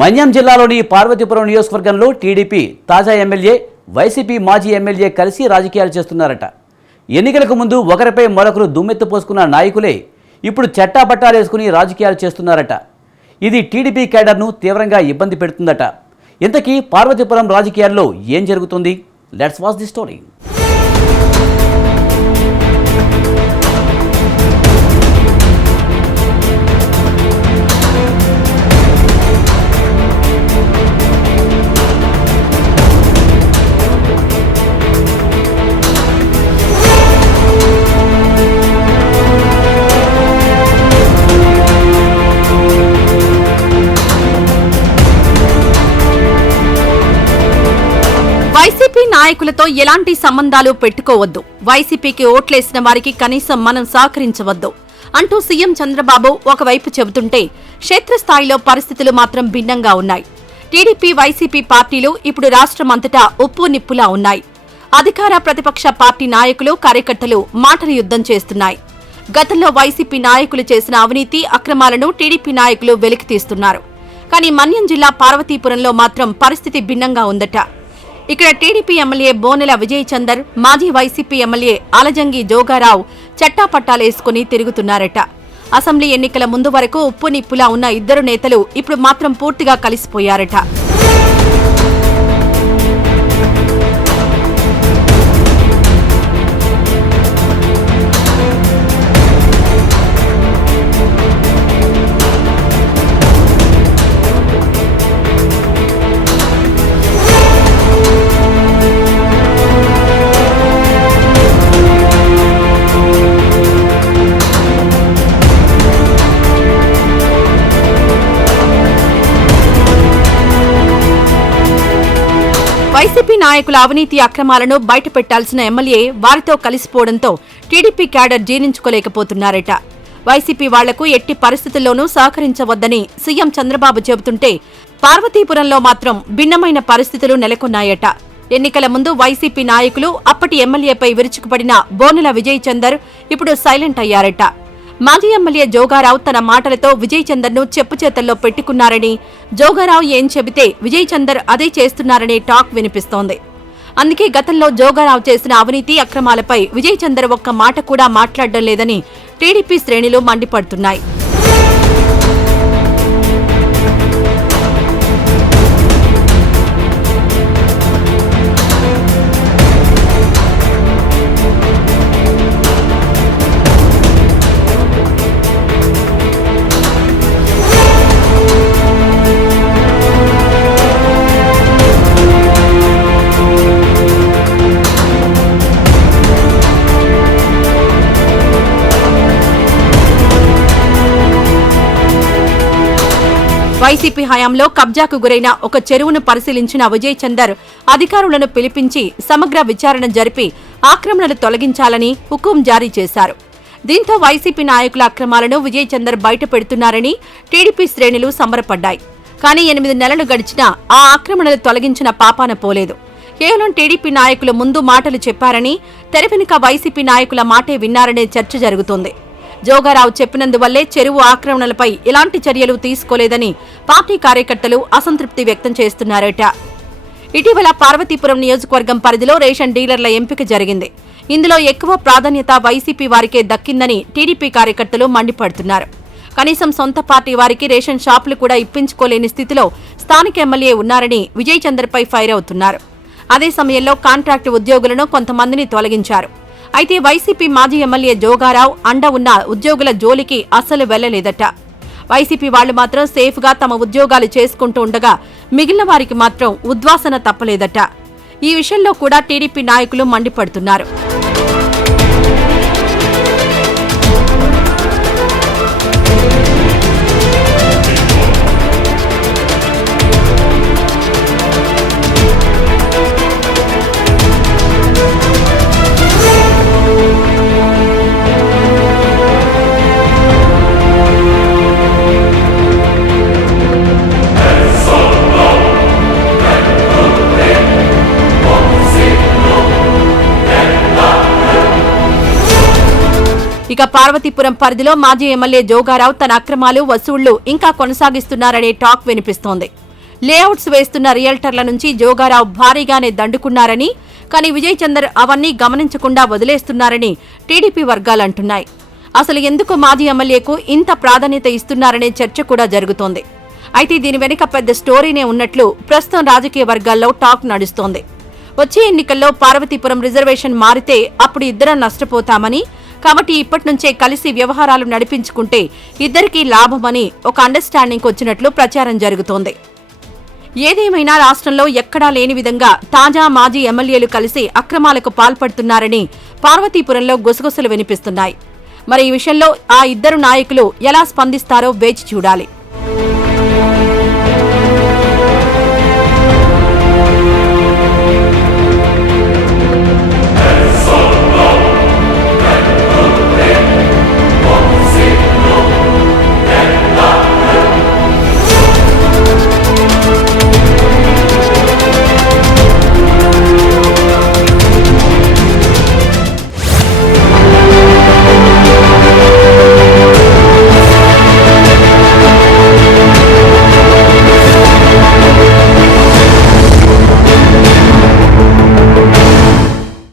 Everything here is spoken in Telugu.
మన్యం జిల్లాలోని పార్వతీపురం నియోజకవర్గంలో టీడీపీ తాజా ఎమ్మెల్యే, వైసీపీ మాజీ ఎమ్మెల్యే కలిసి రాజకీయాలు చేస్తున్నారట. ఎన్నికలకు ముందు ఒకరిపై మరొకరు దుమ్మెత్తు పోసుకున్న నాయకులే ఇప్పుడు చట్టాపట్టాలు వేసుకుని రాజకీయాలు చేస్తున్నారట. ఇది టీడీపీ కేడర్ను తీవ్రంగా ఇబ్బంది పెడుతుందట. ఇంతకీ పార్వతీపురం రాజకీయాల్లో ఏం జరుగుతుంది? Let's watch the story. YCP నాయకులతో ఎలాంటి సంబంధాలు పెట్టుకోవద్దు, వైసీపీకి ఓట్లేసిన వారికి కనీసం మనం సహకరించవద్దు అంటూ సీఎం చంద్రబాబు ఒకవైపు చెబుతుంటే క్షేత్రస్థాయిలో పరిస్థితులు మాత్రం భిన్నంగా ఉన్నాయి. టీడీపీ, వైసీపీ పార్టీలు ఇప్పుడు రాష్ట్రమంతటా ఉప్పు నిప్పులా ఉన్నాయి. అధికార ప్రతిపక్ష పార్టీ నాయకులు, కార్యకర్తలు మాటల యుద్ధం చేస్తున్నాయి. గతంలో వైసీపీ నాయకులు చేసిన అవినీతి, అక్రమాలను టీడీపీ నాయకులు వెలికితీస్తున్నారు. కానీ మన్యం జిల్లా పార్వతీపురంలో మాత్రం పరిస్థితి భిన్నంగా ఉందట. ఇక్కడ టీడీపీ ఎమ్మెల్యే బోనెల విజయ్ చందర్, మాజీ వైసీపీ ఎమ్మెల్యే ఆలజంగి జోగారావు చట్టాపట్టాలేసుకుని తిరుగుతున్నారట. అసెంబ్లీ ఎన్నికల ముందు వరకు ఉప్పు నిప్పులా ఉన్న ఇద్దరు నేతలు ఇప్పుడు మాత్రం పూర్తిగా కలిసిపోయారట. వైసీపీ నాయకుల అవినీతి, అక్రమాలను బయటపెట్టాల్సిన ఎమ్మెల్యే వారితో కలిసిపోవడంతో టీడీపీ క్యాడర్ జీర్ణించుకోలేకపోతున్నారట. వైసీపీ వాళ్లకు ఎట్టి పరిస్థితుల్లోనూ సహకరించవద్దని సీఎం చంద్రబాబు చెబుతుంటే పార్వతీపురంలో మాత్రం భిన్నమైన పరిస్థితులు నెలకొన్నాయట. ఎన్నికల ముందు వైసీపీ నాయకులు, అప్పటి ఎమ్మెల్యేపై విరుచుకుపడిన బోనెల విజయ్ చందర్ ఇప్పుడు సైలెంట్ అయ్యారట. మాజీ ఎమ్మెల్యే జోగారావు తన మాటలతో విజయ్ చందర్ను చెప్పుచేతల్లో పెట్టుకున్నారని, జోగారావు ఏం చెబితే విజయ్ చందర్ అదే చేస్తున్నారనే టాక్ వినిపిస్తోంది. అందుకే గతంలో జోగారావు చేసిన అవినీతి, అక్రమాలపై విజయ్ చందర్ ఒక్క మాట కూడా మాట్లాడడం లేదని టీడీపీ శ్రేణులు మండిపడుతున్నాయి. వైసీపీ హయాంలో కబ్జాకు గురైన ఒక చెరువును పరిశీలించిన విజయ్ చందర్ అధికారులను పిలిపించి సమగ్ర విచారణ జరిపి ఆక్రమణలు తొలగించాలని హుకుం జారీ చేశారు. దీంతో వైసీపీ నాయకుల అక్రమాలను విజయ్ చందర్ బయట పెడుతున్నారని టీడీపీ శ్రేణులు సంబరపడ్డాయి. కానీ 8 నెలలు గడిచినా ఆ ఆక్రమణలు తొలగించిన పాపాన పోలేదు. కేవలం టీడీపీ నాయకులు ముందు మాటలు చెప్పారని, తెర వెనుక వైసీపీ నాయకుల మాటే విన్నారనే చర్చ జరుగుతోంది. జోగారావు చెప్పినందువల్లే చెరువు ఆక్రమణలపై ఎలాంటి చర్యలు తీసుకోలేదని పార్టీ కార్యకర్తలు అసంతృప్తి వ్యక్తం చేస్తున్నారట. ఇటీవల పార్వతీపురం నియోజకవర్గం పరిధిలో రేషన్ డీలర్ల ఎంపిక జరిగింది. ఇందులో ఎక్కువ ప్రాధాన్యత వైసీపీ వారికే దక్కిందని టీడీపీ కార్యకర్తలు మండిపడుతున్నారు. కనీసం సొంత పార్టీ వారికి రేషన్ షాపులు కూడా ఇప్పించుకోలేని స్థితిలో స్థానిక ఎమ్మెల్యే ఉన్నారని విజయ్ చందర్పై ఫైర్ అవుతున్నారు. అదే సమయంలో కాంట్రాక్టు ఉద్యోగులను కొంతమందిని తొలగించారు. అయితే వైసీపీ మాజీ ఎమ్మెల్యే జోగారావు అండ ఉన్న ఉద్యోగుల జోలికి అస్సలు వెళ్లలేదట. వైసీపీ వాళ్లు మాత్రం సేఫ్గా తమ ఉద్యోగాలు చేసుకుంటూ ఉండగా మిగిలిన వారికి మాత్రం ఉద్వాసన తప్పలేదట. ఈ విషయంలో కూడా టీడీపీ నాయకులు మండిపడుతున్నారు. ఇక పార్వతీపురం పరిధిలో మాజీ ఎమ్మెల్యే జోగారావు తన అక్రమాలు, వసూళ్లు ఇంకా కొనసాగిస్తున్నారనే టాక్ వినిపిస్తోంది. లేఅవుట్స్ వేస్తున్న రియల్టర్ల నుంచి జోగారావు భారీగానే దండుకున్నారని, కానీ విజయ్ చందర్ అవన్నీ గమనించకుండా వదిలేస్తున్నారని టీడీపీ వర్గాలంటున్నాయి. అసలు ఎందుకు మాజీ ఎమ్మెల్యేకు ఇంత ప్రాధాన్యత ఇస్తున్నారనే చర్చ కూడా జరుగుతోంది. అయితే దీని వెనుక పెద్ద స్టోరీనే ఉన్నట్లు ప్రస్తుతం రాజకీయ వర్గాల్లో టాక్ నడుస్తోంది. వచ్చే ఎన్నికల్లో పార్వతీపురం రిజర్వేషన్ మారితే అప్పుడు ఇద్దరం నష్టపోతామని, కాబట్టి ఇప్పటి నుంచే కలిసి వ్యవహారాలు నడిపించుకుంటే ఇద్దరికీ లాభమని ఒక అండర్స్టాండింగ్ వచ్చినట్లు ప్రచారం జరుగుతోంది. ఏదేమైనా రాష్ట్రంలో ఎక్కడా లేని విధంగా తాజా మాజీ ఎమ్మెల్యేలు కలిసి అక్రమాలకు పాల్పడుతున్నారని పార్వతీపురంలో గుసగుసలు వినిపిస్తున్నాయి. మరి ఈ విషయంలో ఆ ఇద్దరు నాయకులు ఎలా స్పందిస్తారో వేచి చూడాలి.